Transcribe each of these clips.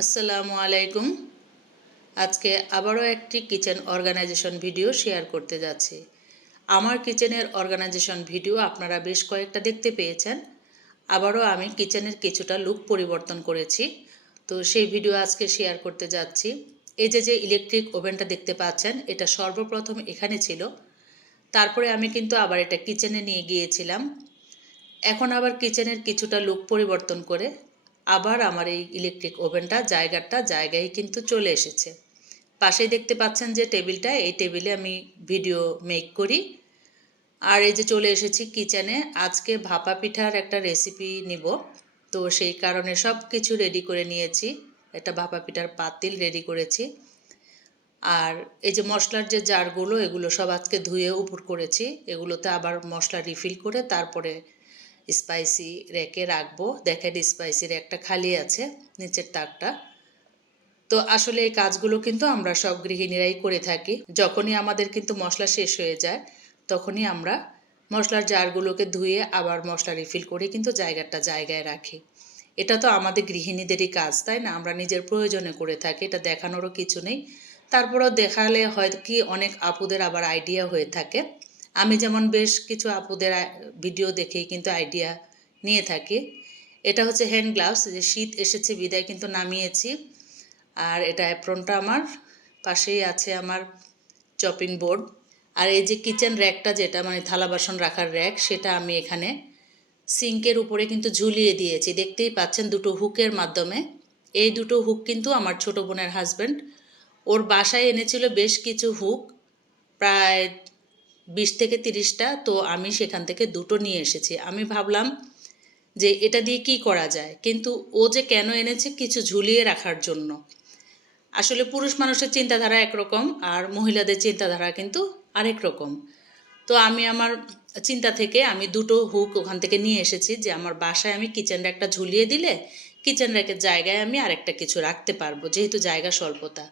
আসসালামু আলাইকুম। আজকে আবারও একটি কিচেন অর্গানাইজেশন ভিডিও শেয়ার করতে যাচ্ছি। আমার কিচেনের অর্গানাইজেশন ভিডিও আপনারা বেশ কয়েকটা দেখতে পেয়েছেন। আবারও আমি কিচেনের কিছুটা লুক পরিবর্তন করেছি। তো সেই ভিডিও আজকে শেয়ার করতে যাচ্ছি। এই যে যে ইলেকট্রিক ওভেনটা দেখতে পাচ্ছেন, এটা সর্বপ্রথম এখানে ছিল। তারপরে আমি কিন্তু আবার এটা কিচেনে নিয়ে গিয়েছিলাম। এখন আবার কিচেনের কিছুটা লুক পরিবর্তন করে আবার আমার এই ইলেকট্রিক ওভেনটা জায়গাটা জায়গায় কিন্তু চলে এসেছে। পাশেই দেখতে পাচ্ছেন যে টেবিলটা, এই টেবিলে আমি ভিডিও মেক করি। আর এই যে চলে এসেছি কিচেনে আজকে ভাপা পিঠার একটা রেসিপি নিব। তো সেই কারণে সব কিছু রেডি করে নিয়েছি। একটা ভাপা পিঠার পাতিল রেডি করেছি। আর এই যে মশলার যে জারগুলো, এগুলো সব আজকে ধুয়ে উপর করেছি। এগুলোতে আবার মশলা রিফিল করে তারপরে স্পাইসি রেখে রাখব। দেখেন স্পাইসি র্যাকটা খালি আছে, নিচের তাকটা। তো আসলে এই কাজগুলো কিন্তু আমরা সব গৃহিণীরাই করে থাকি। যখনই আমাদের কিন্তু মশলা শেষ হয়ে যায়, তখনই আমরা মশলার জারগুলোকে ধুয়ে আবার মশলা রিফিল করে কিন্তু জায়গাটা জায়গায় রাখি। এটা তো আমাদের গৃহিণীদেরই কাজ, তাই না? আমরা নিজের প্রয়োজনে করে থাকি, এটা দেখানোরও কিছু নেই। তারপরেও দেখালে হয় কি, অনেক আপুদের আবার আইডিয়া হয়ে থাকে। আমি যেমন বেশ কিছু আপুদের ভিডিও দেখেই কিন্তু আইডিয়া নিয়ে থাকি। এটা হচ্ছে হ্যান্ড গ্লাভস যে শীত এসেছে, বিদায় কিন্তু নামিয়েছি। আর এটা অ্যাপ্রনটা আমার, পাশেই আছে আমার চপিং বোর্ড আর এই যে কিচেন র্যাকটা যেটা মানে থালা বাসন রাখার র্যাক সেটা আমি এখানে সিঙ্কের উপরে কিন্তু ঝুলিয়ে দিয়েছি। দেখতেই পাচ্ছেন দুটো হুকের মাধ্যমে। এই দুটো হুক কিন্তু আমার ছোট বোনের হাজব্যান্ড ওর বাসায় এনেছিল বেশ কিছু হুক, প্রায় বিশ থেকে তিরিশটা, তো আমি সেখান থেকে দুটো নিয়ে এসেছি। আমি ভাবলাম যে এটা দিয়ে কি করা যায়? কিন্তু ও যে কেন এনেছে কিছু ঝুলিয়ে রাখার জন্য। আসলে পুরুষ মানুষের চিন্তাধারা একরকম আর মহিলাদের চিন্তাধারা কিন্তু আরেক রকম। তো আমি আমার চিন্তা থেকে আমি দুটো হুক ওখান থেকে নিয়ে এসেছি যে আমার বাসায় আমি কিচেন র্যাকটা ঝুলিয়ে দিলে কিচেন র্যাকের জায়গায় আমি আরেকটা কিছু রাখতে পারব, যেহেতু জায়গা স্বল্পতা।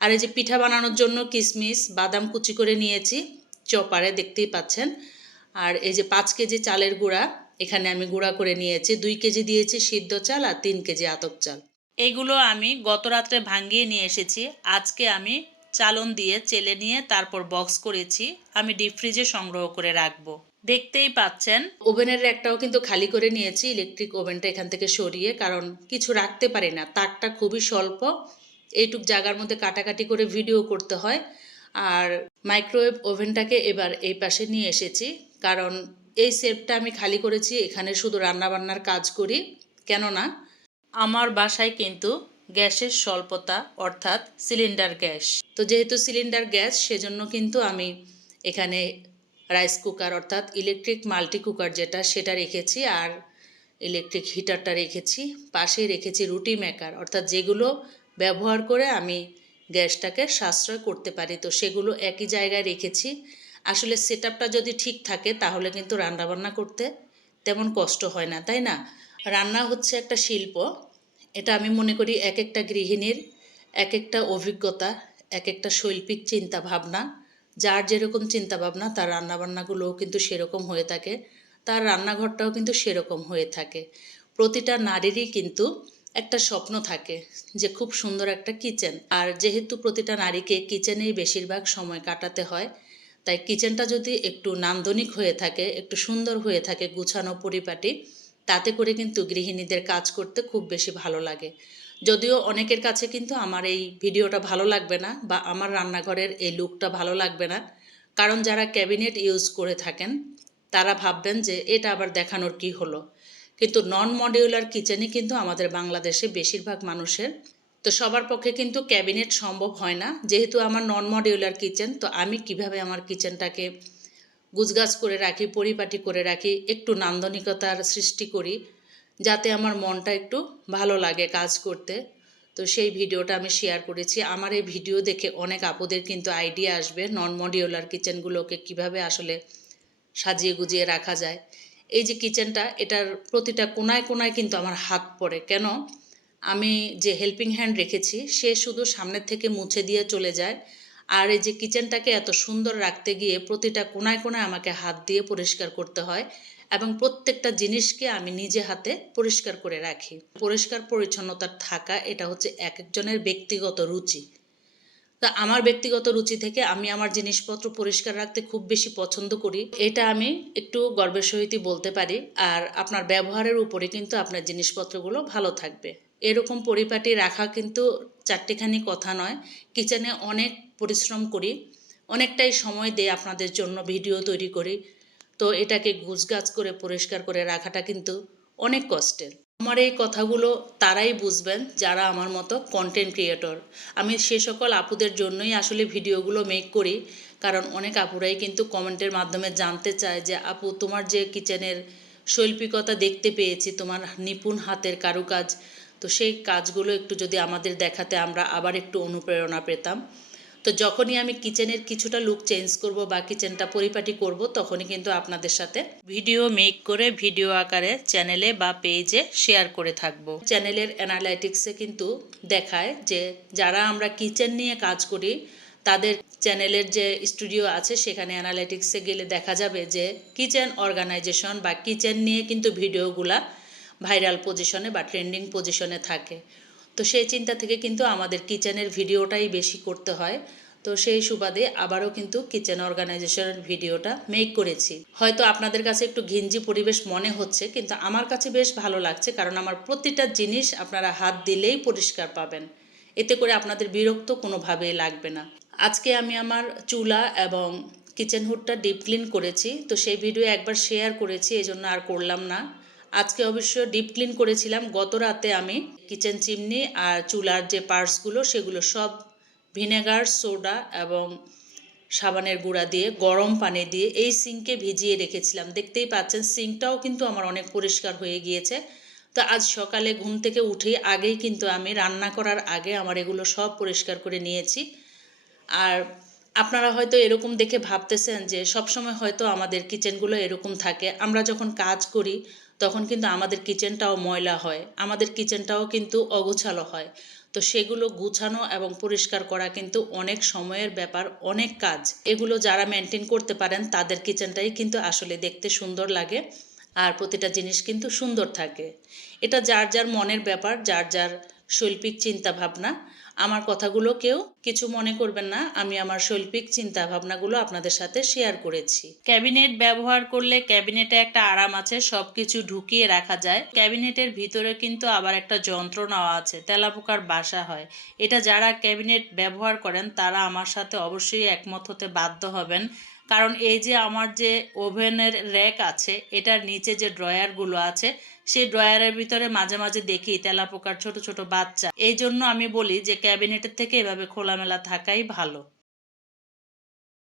আর এই যে পিঠা বানানোর জন্য কিশমিশ বাদাম কুচি করে নিয়েছি। চপারে দেখতেই পাচ্ছেন। আর এই যে পাঁচ কেজি চালের গুঁড়া এখানে আমি গুঁড়া করে নিয়েছি। দুই কেজি দিয়েছি সিদ্ধ চাল আর তিন কেজি আতপ চাল। এইগুলো আমি গত রাত্রে ভাঙ্গিয়ে নিয়ে এসেছি। আজকে আমি চালন দিয়ে চেলে নিয়ে তারপর বক্স করেছি। আমি ডিপ ফ্রিজে সংগ্রহ করে রাখব। দেখতেই পাচ্ছেন। ওভেনের র্যাকটাও কিন্তু খালি করে নিয়েছি ইলেকট্রিক ওভেনটা এখান থেকে সরিয়ে কারণ কিছু রাখতে পারি না। তাকটা খুবই স্বল্প। এইটুক জায়গার মধ্যে কাটাকাটি করে ভিডিও করতে হয়। আর মাইক্রোওয়েভ ওভেনটাকে এবার এই পাশে নিয়ে এসেছি। কারণ এই সেপটা আমি খালি করেছি, এখানে শুধু রান্নাবান্নার কাজ করি। কেননা আমার বাসায় কিন্তু গ্যাসের স্বল্পতা অর্থাৎ সিলিন্ডার গ্যাস। তো যেহেতু সিলিন্ডার গ্যাস, সেজন্য কিন্তু আমি এখানে রাইস কুকার অর্থাৎ ইলেকট্রিক মাল্টি কুকার যেটা, সেটা রেখেছি আর ইলেকট্রিক হিটারটা রেখেছি। পাশেই রেখেছি রুটি মেকার অর্থাৎ যেগুলো ব্যবহার করে আমি গ্যাসটাকে সাশ্রয় করতে পারি। তো সেগুলো একই জায়গায় রেখেছি। আসলে সেট যদি ঠিক থাকে, তাহলে কিন্তু রান্নাবান্না করতে তেমন কষ্ট হয় না, তাই না? রান্না হচ্ছে একটা শিল্প। এটা আমি মনে করি এক একটা গৃহিণীর এক একটা অভিজ্ঞতা এক একটা শৈল্পিক চিন্তা ভাবনা যার যেরকম চিন্তা ভাবনা তার রান্নাবান্নাগুলোও কিন্তু সেরকম হয়ে থাকে। তার রান্নাঘরটাও কিন্তু সেরকম হয়ে থাকে। প্রতিটা নারীরই কিন্তু একটা স্বপ্ন থাকে যে খুব সুন্দর একটা কিচেন। আর যেহেতু প্রতিটা নারীকে কিচেনেই বেশিরভাগ সময় কাটাতে হয়, তাই কিচেনটা যদি একটু নান্দনিক হয়ে থাকে, একটু সুন্দর হয়ে থাকে গুছানো পরিপাটি, তাতে করে কিন্তু গৃহিণীদের কাজ করতে খুব বেশি ভালো লাগে। যদিও অনেকের কাছে কিন্তু আমার এই ভিডিওটা ভালো লাগবে না বা আমার রান্নাঘরের এই লুকটা ভালো লাগবে না। কারণ যারা ক্যাবিনেট ইউজ করে থাকেন, তারা ভাববেন যে এটা আবার দেখানোর কি হলো। কিন্তু নন মডিউলার কিচেনই কিন্তু আমাদের বাংলাদেশে বেশিরভাগ মানুষের। তো সবার পক্ষে কিন্তু ক্যাবিনেট সম্ভব হয় না। যেহেতু আমার নন মডিউলার কিচেন তো আমি কীভাবে আমার কিচেনটাকে গুছগাছ করে রাখি, পরিপাটি করে রাখি, একটু নান্দনিকতার সৃষ্টি করি, যাতে আমার মনটা একটু ভালো লাগে কাজ করতে। তো সেই ভিডিওটা আমি শেয়ার করেছি। আমার এই ভিডিও দেখে অনেক আপুদের কিন্তু আইডিয়া আসবে নন মডিউলার কিচেনগুলোকে কীভাবে আসলে সাজিয়ে গুজিয়ে রাখা যায়। এই যে কিচেনটা এটার প্রতিটা কোনায় কোনায় কিন্তু আমার হাত পড়ে। কেন? আমি যে হেল্পিং হ্যান্ড রেখেছি, সে শুধু সামনের থেকে মুছে দিয়ে চলে যায়। আর এই যে কিচেনটাকে এত সুন্দর রাখতে গিয়ে প্রতিটা কোনায় কোনায় আমাকে হাত দিয়ে পরিষ্কার করতে হয় এবং প্রত্যেকটা জিনিসকে আমি নিজে হাতে পরিষ্কার করে রাখি। পরিষ্কার পরিচ্ছন্নতার থাকা, এটা হচ্ছে এক একজনের ব্যক্তিগত রুচি। তা আমার ব্যক্তিগত রুচি থেকে আমি আমার জিনিসপত্র পরিষ্কার রাখতে খুব বেশি পছন্দ করি। এটা আমি একটু গর্বের সহিতই বলতে পারি। আর আপনার ব্যবহারের উপরে কিন্তু আপনার জিনিসপত্রগুলো ভালো থাকবে। এরকম পরিপাটি রাখা কিন্তু চারটিখানি কথা নয়। কিচেনে অনেক পরিশ্রম করি। অনেকটাই সময় দিয়ে আপনাদের জন্য ভিডিও তৈরি করি। তো এটাকে গুছগাছ করে পরিষ্কার করে রাখাটা কিন্তু অনেক কষ্টের। আমার এই কথাগুলো তারাই বুঝবেন যারা আমার মতো কন্টেন্ট ক্রিয়েটর আমি সে সকল আপুদের জন্যই আসলে ভিডিওগুলো মেক করি, কারণ অনেক আপুরাই কিন্তু কমেন্টের মাধ্যমে জানতে চায় যে, আপু, তোমার যে কিচেনের শৈল্পিকতা দেখতে পেয়েছি, তোমার নিপুণ হাতের কারুকাজ। তো সেই কাজগুলো একটু যদি আমাদের দেখাতে আমরা আবার একটু অনুপ্রেরণা পেতাম। তো যখনই আমি কিচেনের কিছুটা লুক চেঞ্জ করব বা কিচেনটা পরিপাটি করব, তখনই কিন্তু আপনাদের সাথে ভিডিও মেক করে ভিডিও আকারে চ্যানেলে বা পেজে শেয়ার করে থাকব। চ্যানেলের অ্যানালাইটিক্সে কিন্তু দেখায় যে যারা আমরা কিচেন নিয়ে কাজ করি, তাদের চ্যানেলের যে স্টুডিও আছে, সেখানে অ্যানালাইটিক্সে গেলে দেখা যাবে যে কিচেন অর্গানাইজেশন বা কিচেন নিয়ে কিন্তু ভিডিওগুলা ভাইরাল পজিশনে বা ট্রেন্ডিং পজিশনে থাকে। তো সেই চিন্তা থেকে কিন্তু আমাদের কিচেনের ভিডিওটাই বেশি করতে হয়। তো সেই সুবাদে আবারও কিন্তু কিচেন অর্গানাইজেশনের ভিডিওটা মেক করেছি। হয়তো আপনাদের কাছে একটু ঘিঞ্জি পরিবেশ মনে হচ্ছে, কিন্তু আমার কাছে বেশ ভালো লাগছে, কারণ আমার প্রতিটা জিনিস আপনারা হাত দিলেই পরিষ্কার পাবেন। এতে করে আপনাদের বিরক্ত কোনোভাবেই লাগবে না। আজকে আমি আমার চুলা এবং কিচেন হুডটা ডিপ ক্লিন করেছি, তো সেই ভিডিও একবার শেয়ার করেছি এই জন্য আর করলাম না। আজকে অবশ্য ডিপ ক্লিন করেছিলাম। গত রাতে আমি কিচেন চিমনি আর চুলার যে পার্টসগুলো সেগুলো সব ভিনেগার সোডা এবং সাবানের গুঁড়া দিয়ে, গরম পানি দিয়ে এই সিঙ্কে ভিজিয়ে রেখেছিলাম। দেখতেই পাচ্ছেন সিঙ্কটাও কিন্তু আমার অনেক পরিষ্কার হয়ে গিয়েছে। তো আজ সকালে ঘুম থেকে উঠেই আগেই কিন্তু আমি রান্না করার আগে আমার এগুলো সব পরিষ্কার করে নিয়েছি। আর আপনারা হয়তো এরকম দেখে ভাবতেছেন যে সবসময় হয়তো আমাদের কিচেনগুলো এরকম থাকে। আমরা যখন কাজ করি তখন কিন্তু আমাদের কিচেনটাও ময়লা হয়, আমাদের কিচেনটাও কিন্তু অগোছালো হয়। তো সেগুলো গুছানো এবং পরিষ্কার করা কিন্তু অনেক সময়ের ব্যাপার, অনেক কাজ। এগুলো যারা মেনটেন করতে পারেন, তাদের কিচেনটাই কিন্তু আসলে দেখতে সুন্দর লাগে আর প্রতিটা জিনিস কিন্তু সুন্দর থাকে। এটা যার যার মনের ব্যাপার, যার যার শৈল্পিক চিন্তা ভাবনা আমার কথাগুলো কেউ কিছু মনে করবেন না, আমি আমার শৈল্পিক চিন্তা ভাবনাগুলো আপনাদের সাথে শেয়ার করেছি। ক্যাবিনেট ব্যবহার করলে ক্যাবিনেটে একটা আরাম আছে সব কিছু ঢুকিয়ে রাখা যায়। ক্যাবিনেটের ভিতরে কিন্তু আবার একটা যন্ত্রণাও আছে, তেলাপোকার বাসা হয়। এটা যারা ক্যাবিনেট ব্যবহার করেন, তারা আমার সাথে অবশ্যই একমত হতে বাধ্য হবেন। কারণ এই যে আমার যে ওভেনের র্যাক আছে, এটার নিচে যে ড্রয়ারগুলো আছে, সেই ড্রয়ারের ভিতরে মাঝে মাঝে দেখি তেলাপোকার ছোট ছোট বাচ্চা। এই জন্য আমি বলি যে ক্যাবিনেটের থেকে এভাবে খোলামেলা থাকাই ভালো।